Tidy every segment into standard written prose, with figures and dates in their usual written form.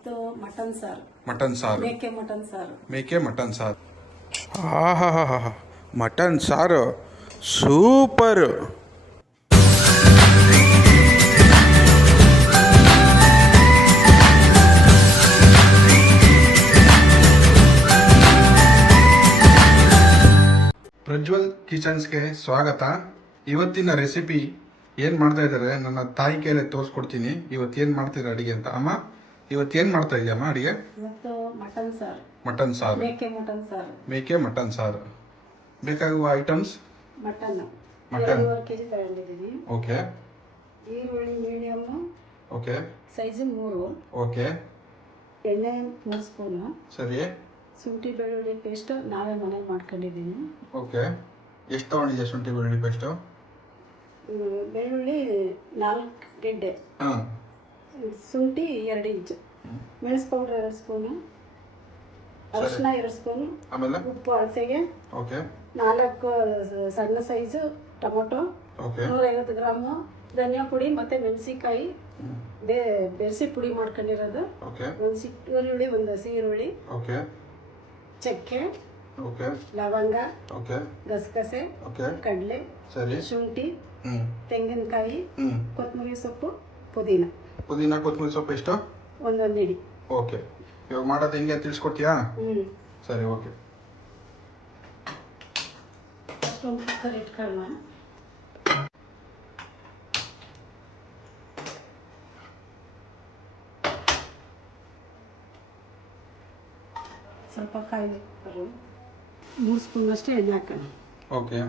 ಇವತ್ತು ಮಟನ್ ಸಾರು. ಮಟನ್ ಸಾರು, ಮೇಕೆ ಮಟನ್ ಸಾರು. ಆಹಾಹಾಹಾ, ಮಟನ್ ಸಾರು ಸೂಪರ್. ಪ್ರಜ್ವಲ್ ಕಿಚನ್ಸ್ಗೆ ಸ್ವಾಗತ. ಇವತ್ತಿನ ರೆಸಿಪಿ ಏನು ಮಾಡ್ತಾ ಇದ್ದಾರೆ ನನ್ನ ತಾಯಿ ಕೈಯಲ್ಲಿ ತೋರಿಸ್ಕೊಡ್ತೀನಿ. ಇವತ್ತು ಏನು ಮಾಡ್ತಿದ್ದಾರೆ ಅಡಿಗೆ ಅಂತ. ಅಮ್ಮ, ಇವತ್ತು ಏನು ಮಾಡ್ತಾ ಇದೆಯಮ್ಮ ಅಡಿಗೆ? ಇವತ್ತು ಮಟನ್ ಸಾರು. ಮಟನ್ ಸಾರು, ಮೇಕೆ ಮಟನ್ ಸಾರು. ಬೇಕಾಗುವ ಐಟಮ್ಸ್: ಮಟನ್ 2.5 kg ತಗೊಂಡಿದ್ದೀನಿ. ಓಕೆ. ಈರುಳ್ಳಿ ಮೀಡಿಯಮ್ ಓಕೆ ಸೈಜ್ 3. ಓಕೆ. ಎಣ್ಣೆ 3 ಸ್ಪೂನು. ಸರಿ. ಶುಂಠಿ ಬೆಳ್ಳುಳ್ಳಿ ಪೇಸ್ಟ್ ನಾವೇ ಮನೇಲಿ ಮಾಡ್ಕೊಂಡಿದ್ದೀನಿ. ಓಕೆ. ಎಷ್ಟು ತಗೊಂಡಿದ್ಯಾ ಶುಂಠಿ ಬೆಳ್ಳುಳ್ಳಿ ಪೇಸ್ಟು? ಬೆಳ್ಳುಳ್ಳಿ 4 ಗೆಡ್ಡೆ, ಹಾಂ. ಶುಂಠಿ 2 ಇಂಚು, ಮೆಣಸು ಪೌಡರ್ 2 ಸ್ಪೂನು, ಅರಿಶಿನ 2 ಸ್ಪೂನು, ಆಮೇಲೆ ಉಪ್ಪು ಅಳತೆಗೆ. ಓಕೆ. 4 ಸಣ್ಣ ಸೈಜು ಟೊಮೊಟೊ, ಓಕೆ. 150 ಗ್ರಾಮು ಧನಿಯಾ ಪುಡಿ ಮತ್ತು ಮೆಣಸಿನ್ಕಾಯಿ ಬೆರೆಸಿ ಪುಡಿ ಮಾಡ್ಕೊಂಡಿರೋದು. ಓಕೆ. ಒಂದು ಈರುಳ್ಳಿ, ಒಂದು ಹಸಿ ಈರುಳ್ಳಿ. ಓಕೆ. ಚಕ್ಕೆ. ಓಕೆ. ಲವಂಗ. ಓಕೆ. ಗಸಗಸೆ. ಓಕೆ. ಕಡಲೆ. ಸರಿ. ಶುಂಠಿ. ತೆಂಗಿನಕಾಯಿ. ಕೊತ್ತಂಬರಿ ಸೊಪ್ಪು, ಪುದೀನ. ಕೊತ್ತಂಬರಿ ಸೊಪ್ಪು ಎಷ್ಟು? ಒಂದೊಂದು ಹಿಡಿ. ಓಕೆ. ಇವಾಗ ಮಾಡೋದು ಹೆಂಗೆ ಅಂತ ತಿಳಿಸ್ಕೊಡ್ತೀಯಾ? ಸರಿ, ಓಕೆ. ಅಷ್ಟೊಂದು ಕುಕ್ಕರ್ ಇಟ್ಕೊಳ್ಳೋಣ. ಸ್ವಲ್ಪ ಕಾಯಿ 3 ಸ್ಪೂನ್ ಅಷ್ಟೇ ಎಣ್ಣೆ ಹಾಕೋಣ. ಓಕೆ.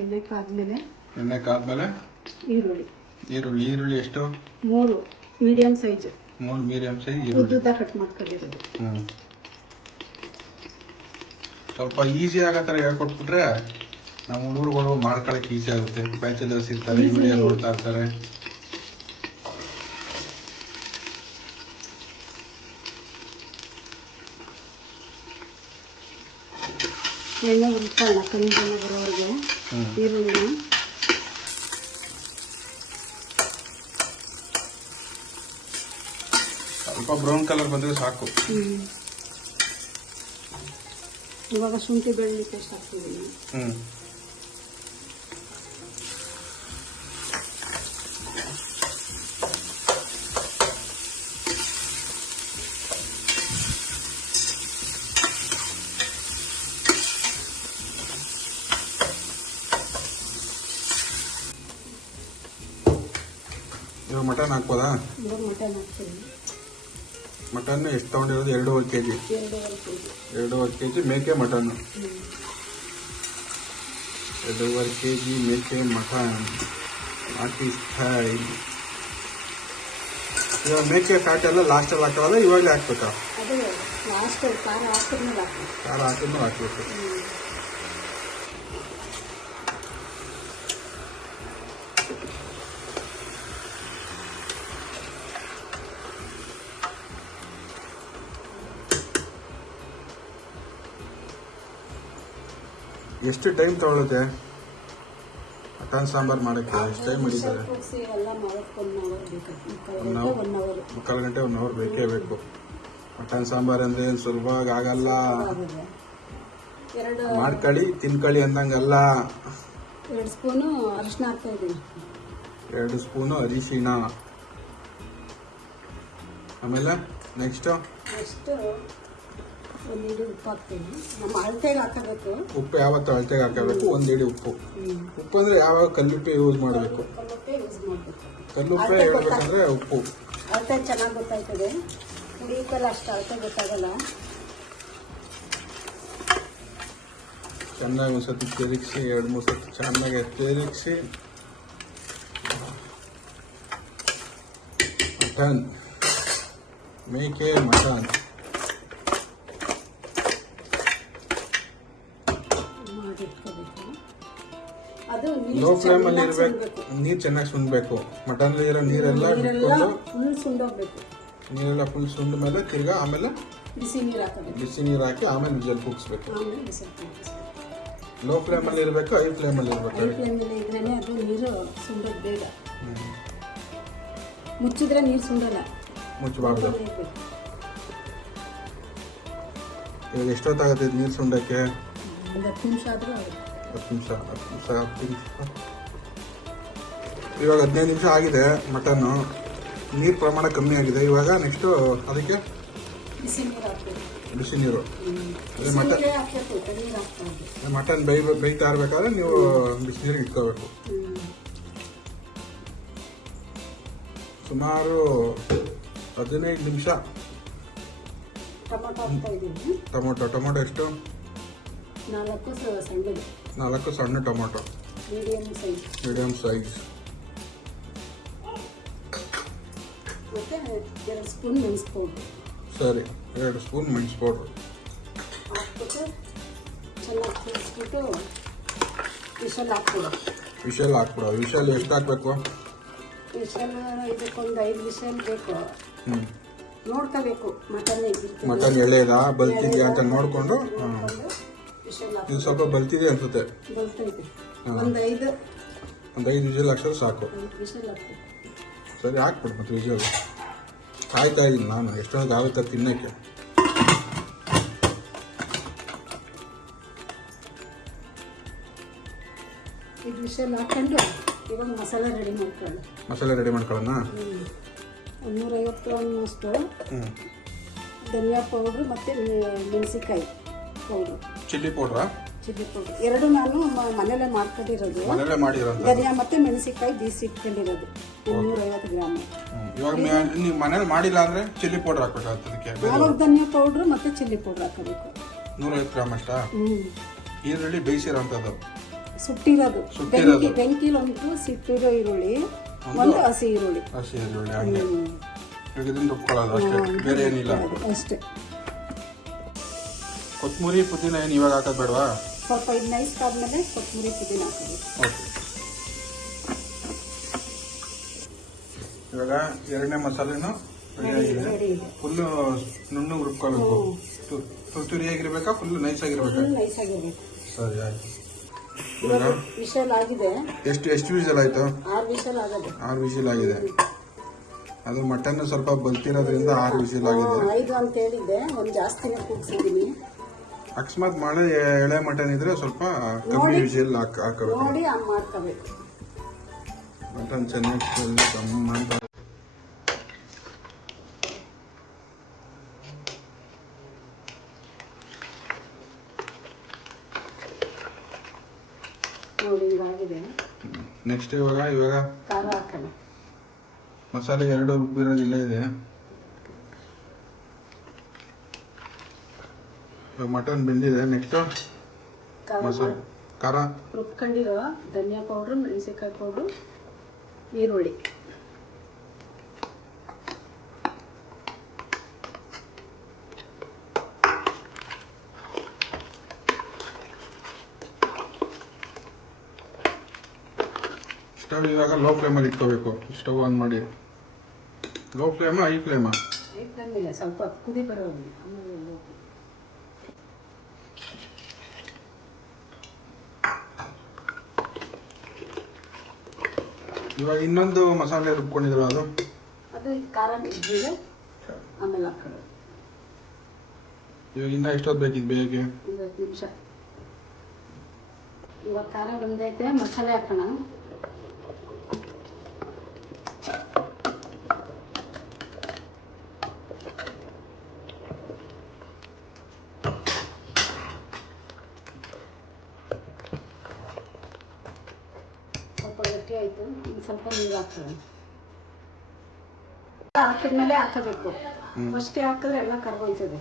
ಎಣ್ಣೆ ಕಾದ್ಮೇಲೆ ಈರುಳ್ಳಿ ಎಷ್ಟು? 3 ಮೀಡಿಯಂ ಸೈಜ್. 3 ಮೀಡಿಯಂ ಸೈಜ್ ಉದ್ದುದ್ದ ಕಟ್ ಮಾಡ್ಕೊಂಡಿರೋದು. ಸ್ವಲ್ಪ ಈಸಿ ಆಗೋ ಥರ ಹೇಳ್ಕೊಟ್ಬಿಟ್ರೆ ನಮ್ಮ ಹುಡುಗರುಗಳು ಮಾಡ್ಕೊಳಕ್ಕೆ ಈಸಿ ಆಗುತ್ತೆ. ಬ್ಯಾಚುಲರ್ಸ್ ಇರ್ತಾರೆ, ವಿಡಿಯೋ ನೋಡ್ತಾ ಇರ್ತಾರೆ. ಎಣ್ಣೆ ಹುರ್ಕೊಳ್ಳೋಣ ಕಮ್ಮಿ ಬಣ್ಣ ಬರೋವರೆಗೆ. ಈರುಳ್ಳಿನ ಸ್ವಲ್ಪ ಬ್ರೌನ್ ಕಲರ್ ಬಂದರೆ ಸಾಕು. ಇವಾಗ ಶುಂಠಿ ಬೆಳ್ಳುಳ್ಳಿ ಪೇಸ್ಟ್ ಹಾಕ್ತಿದ್ದೀನಿ. ಇವಾಗ ಮಟನ್ ಹಾಕ್ಬೋದಾ? ಇವಾಗ ಮಟನ್ ಹಾಕ್ತೀನಿ. ಮಟನ್ ಎಷ್ಟು ತಗೊಂಡಿರೋದು? 2.5 kg. 2.5 kg ಮೇಕೆ ಮಟನ್. 2.5 kg ಮೇಕೆ ಮಟನ್ ಹಾಕಿ ಸ್ಟೈಲ್. ಇವಾಗ ಮೇಕೆ ಫ್ಯಾಟ್ ಎಲ್ಲ ಲಾಸ್ಟಲ್ಲಿ ಹಾಕೋಲ್ಲ, ಇವಾಗಲೇ ಹಾಕ್ಬೇಕಾ? ಅದೇ ಲಾಸ್ಟ್ ಖಾರ ಹಾಕಿದ್ಮೇಲೆ ಹಾಕಿ. ಖಾರ ಹಾಕಿದ್ಮೇಲೆ ಹಾಕ್ಬೇಕು. ಎಷ್ಟು ಟೈಮ್ ತಗೊಳುತ್ತೆ ಮಟನ್ ಸಾಂಬಾರು ಮಾಡೋಕ್ಕೆ? ಎಷ್ಟು ಟೈಮ್ ಹಿಡಿತಾರೆ? 1 ಗಂಟೆ 1 ಅವರ್ ಬೇಕೇ ಬೇಕು. ಮಟನ್ ಸಾಂಬಾರು ಅಂದರೆ ಏನು ಸುಲಭವಾಗಿ ಆಗಲ್ಲ. ಮಾಡ್ಕೊಳ್ಳಿ ತಿನ್ಕೊಳ್ಳಿ ಅಂದಂಗಲ್ಲ. 2 ಸ್ಪೂನು ಅರಿಶಿನ ಹಾಕ್ತಾ ಇದ್ದೀನಿ. 2 ಸ್ಪೂನು ಅರಿಶಿಣ. ಆಮೇಲೆ ನೆಕ್ಸ್ಟ್ ಒಂದು ಹಿಡಿ ಉಪ್ಪು ಹಾಕ್ತೀನಿ. ನಮ್ಮ ಅಳತೆಗೆ ಹಾಕಬೇಕು. ಉಪ್ಪು ಯಾವತ್ತು ಅಳತೆಗೆ ಹಾಕಬೇಕು? 1 ಹಿಡಿ ಉಪ್ಪು. ಉಪ್ಪು ಅಂದರೆ ಯಾವಾಗ ಕಲ್ಲುಪ್ಪೆ ಯೂಸ್ ಮಾಡಬೇಕು? ಕಲ್ಲುಪ್ಪೆ ಹೇಳ್ಬೇಕಂದ್ರೆ ಉಪ್ಪು ಅಳತೆ ಚೆನ್ನಾಗಿ ಗೊತ್ತಾಯ್ತದೆ. ಹುಡುಕಲ್ಲ ಅಷ್ಟು ಅಳತೆ ಗೊತ್ತಾಗಲ್ಲ. ಚೆನ್ನಾಗಿ ಒಂದ್ಸತಿ ತಿರುಗಿಸಿ 2-3 ಸತಿ ಚೆನ್ನಾಗಿ ತಿರುಗಿಸಿ ಮಟನ್, ಮೇಕೆ ಮಟನ್ ಲೋ ಫ್ಲೇಮಲ್ಲಿ ಇರಬೇಕು. ನೀರು ಚೆನ್ನಾಗಿ ಸುಂಡಬೇಕು. ಮಟನ್ ಇರೋ ನೀರೆಲ್ಲ ಫುಲ್ ಸುಂಡ ಮೇಲೆ ತಿರ್ಗಾ ಆಮೇಲೆ ಬಿಸಿ ನೀರು ಹಾಕಿ ಆಮೇಲೆ ವಿಜಲ್ ಕೂಗಿಸ್ಬೇಕು. ಲೋ ಫ್ಲೇಮಲ್ಲಿ ಇರಬೇಕು, ಹೈ ಫ್ಲೇಮಲ್ಲಿ ಇರಬೇಕು. ಮುಚ್ಚಿದ್ರೆ ನೀರು ಸುಂಡಲ್ಲ. ಮುಚ್ಚಬಾರ್ದು. ಇವಾಗ ಎಷ್ಟೊತ್ತಾಗುತ್ತೆ ನೀರು ಸುಂಡಕ್ಕೆ? ಒಂದು 10 ನಿಮಿಷ ಆದರೂ ಆಗುತ್ತೆ. 10 ನಿಮಿಷ. ಇವಾಗ 15 ನಿಮಿಷ ಆಗಿದೆ ಮಟನ್ನು. ನೀರು ಪ್ರಮಾಣ ಕಮ್ಮಿ ಆಗಿದೆ. ಇವಾಗ ನೆಕ್ಸ್ಟು ಅದಕ್ಕೆ ಬಿಸಿ ನೀರು ಹಾಕ್ಬೇಕು. ಬಿಸಿ ನೀರು. ಮಟನ್ ಬೇಯ್ತಾ ಇರ್ಬೇಕಾದ್ರೆ ನೀವು ಬಿಸಿನೀರಿಗೆ ಇಟ್ಕೋಬೇಕು. ಸುಮಾರು 15 ನಿಮಿಷ. ಟೊಮೊಟೊ ಎಷ್ಟು? 4 ಸಣ್ಣ ಟೊಮೊಟೊ, ಮೀಡಿಯಂ ಸೈಜ್. ಮತ್ತೆ 2 ಸ್ಪೂನ್ ಮೆಣಸು ಪೌಡ್ರು. ಸರಿ, 2 ಸ್ಪೂನ್ ಮೆಣಸು ಪೌಡ್ರು ಹಾಕ್ಬಿಟ್ಟು ಚೆನ್ನಾಗಿ ಕುದಿಸ್ಬಿಟ್ಟು ವಿಷಲ್ ಹಾಕ್ಬಿಡು. ವಿಷಲ್ ಎಷ್ಟು ಹಾಕ್ಬೇಕು? ವಿಷಲ್ ಇದಕ್ಕೊಂದು 5 ವಿಷಲ್ ಬೇಕು. ನೋಡ್ಕೋಬೇಕು ಮಟನ್ ಎಳೆದ ಬಲ್ತಿದ್ಯಾ ಅಂತ ನೋಡಿಕೊಂಡು. ಇದು ಸ್ವಲ್ಪ ಬಲ್ತಿದೆ ಅನ್ಸುತ್ತೆ. ಒಂದು 5 ವಿಷಲ್ ಹಾಕ್ಸೋದು ಸಾಕು. ಸರಿ, ಹಾಕ್ಬಿಡು ಮತ್ತೆ ವಿಷಲ್. ಕಾಯ್ತಾ ಇದ್ದೀನಿ ನಾನು ಎಷ್ಟೊಂದು ಆಗುತ್ತೆ ತಿನ್ನೋಕ್ಕೆ. ಇದು ವಿಷಲ್ ಹಾಕೊಂಡು ಇವಾಗ ಮಸಾಲೆ ರೆಡಿ ಮಾಡ್ಕೊಳ್ಳೋಣ. 150 ಗ್ರಾಮ್ ಅಷ್ಟು ಧನಿಯಾ ಪೌಡ್ರು ಮತ್ತು ಮೆಣಸಿಕಾಯಿ ಪೌಡ್ರು. ಚಿಲ್ಲಿ ಪೌಡ್ರು ಎರಡು ನಾನು ಮನೇಲೆ ಮಾಡ್ಕೊಂಡಿರೋದು. ಧನಿಯಾ ಮತ್ತು ಮೆಣಸಿಕಾಯಿ ಬೀಸಿ ಇಟ್ಕೊಂಡಿರೋದು 250 ಗ್ರಾಮ್. ಇವಾಗ ನೀವು ಮನೇಲಿ ಮಾಡಿಲ್ಲ ಅಂದರೆ ಚಿಲ್ಲಿ ಪೌಡ್ರ್ ಹಾಕ್ಬೇಕಾಗ್ತದೆ. ಆವಾಗ ಧನಿಯಾ ಪೌಡ್ರು ಮತ್ತು ಚಿಲ್ಲಿ ಪೌಡ್ರ್ ಹಾಕಬೇಕು. 150 ಗ್ರಾಮ್ ಅಷ್ಟಾ? ಈರುಳ್ಳಿ ಬೇಯಿಸಿರೋಂಥದ್ದು, ಸುಟ್ಟಿರೋದು. ಬೆಂಕಿಲಿ ಒಂದು ಸಿಟ್ಟಿರೋ ಈರುಳ್ಳಿ, ಒಂದು ಹಸಿ ಈರುಳ್ಳಿ. ಹಂಗೆ ಇದನ್ನ ರುಬ್ಕೊಳ್ಳೋದು ಅಷ್ಟೇ, ಬೇರೆ ಏನಿಲ್ಲ ಅಷ್ಟೇ. ಕೊತ್ತಂಬರಿ ಪುದೀನ ಏನು ಇವಾಗ ಹಾಕೋದು ಬೇಡವಾ? ಸ್ವಲ್ಪ ಇದು ನೈಸ್ ಆದ್ಮೇಲೆ ಕೊತ್ತಂಬರಿ ಪುದೀನ ಹಾಕೋದು. ಓಕೆ. ಇವಾಗ 2ನೇ ಮಸಾಲೆನೂ ರೆಡಿ ಇದೆ. ಫುಲ್ಲು ನುಣ್ಣಗೆ ರುಬ್ಕೋಬೇಕು. ತುರಿಯಾಗಿರ್ಬೇಕಾ ಫುಲ್ ನೈಸ್ ಆಗಿರ್ಬೇಕಾ? ನೈಸ್ ಆಗಿರ್ಬೇಕು. ಸರಿ, ಆಯ್ತು. ಇವಾಗ ವಿಷಲ್ ಆಗಿದೆ. ಎಷ್ಟು ವಿಷಲ್ ಆಯ್ತು? 6 ವಿಷಲ್ ಆಗಿದೆ. 6 ವಿಷಲ್ ಆಗಿದೆ. ಅದು ಮಟನ್ ಸ್ವಲ್ಪ ಬಲ್ತಿರೋದ್ರಿಂದ 6 ವಿಷಲ್ ಆಗಿದೆ. 5 ಅಂತ ಹೇಳಿದ್ದೆ, ಒಂದು ಜಾಸ್ತಿನೇ ಕೂಗ್ಸಿದ್ದೀನಿ. ಅಕಸ್ಮಾತ್ ಮಳೆ ಎಳೆ ಮಟನ್ ಇದ್ರೆ ಸ್ವಲ್ಪ ಕಮ್ಮಿ ವಿಷಲ್ ಹಾಕಬೇಕು. ನೋಡಿ ಮಾಡ್ಕೋಬೇಕು. ಮಟನ್ ಚೆನ್ನಾಗಿ ನೋಡಿ ಹಿಂಗಾಗಿದೆ. ನೆಕ್ಸ್ಟ್ ಇವಾಗ ಖಾರ ಹಾಕೋಣ. ಮಸಾಲೆ 2 ರುಬ್ಬಿರೋದಿಲ್ಲ ಇದೆ. ಇವಾಗ ಮಟನ್ ಬೆಂದಿದೆ. ನೆಕ್ಸ್ಟ್ ಮಸಾಲೆ ಖಾರ ರುಬ್ಕೊಂಡಿರೋ ಧನಿಯಾ ಪೌಡ್ರು, ಮೆಣಸಿನ್ಕಾಯಿ ಪೌಡ್ರು, ಈರುಳ್ಳಿ. ಸ್ಟವ್ ಇವಾಗ ಲೋ ಫ್ಲೇಮಲ್ಲಿ ಇಟ್ಕೋಬೇಕು. ಸ್ಟವ್ ಆನ್ ಮಾಡಿ. ಲೋ ಫ್ಲೇಮಾ ಹೈ ಫ್ಲೇಮಾ? ಹೈ ಫ್ಲೇಮಿಲ್ಲ, ಸ್ವಲ್ಪ ಕುದಿ ಬರೋದು. ಇವಾಗ ಇನ್ನೊಂದು ಮಸಾಲೆ ರುಬ್ಕೊಂಡಿದ್ರು ಅದು ಖಾರ ಇದ್ದಿದೆ, ಆಮೇಲೆ ಹಾಕೋದು. ಇವಾಗ ಇನ್ನ ಎಷ್ಟೊತ್ತು ಬೇಕಿದ್ದು ಬೇಗ? 10 ನಿಮಿಷ. ಇವಾಗ ಖಾರ ಬಂದೈತೆ, ಮಸಾಲೆ ಹಾಕೋಣ. ಸ್ವಲ್ಪ ಗಟ್ಟಿ ಆಯಿತು, ಸ್ವಲ್ಪ ನೀರು ಹಾಕೋಣ. ಹಾಕಿದ್ಮೇಲೆ ಹಾಕಬೇಕು. ಫಸ್ಟೇ ಹಾಕಿದ್ರೆ ಎಲ್ಲ ಕರ್ಗೋಯ್ತದೆ.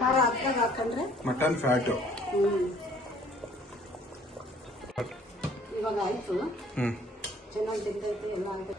ಖಾರ ಹಾಕಿದಾಗ ಹಾಕೊಂಡ್ರೆ ಮಟನ್ ಫ್ಯಾಟು. ಇವಾಗ ಆಯಿತು, ಚೆನ್ನಾಗಿ ಬೆಂದೈತೆ, ಎಲ್ಲ ಆಗಿದೆ.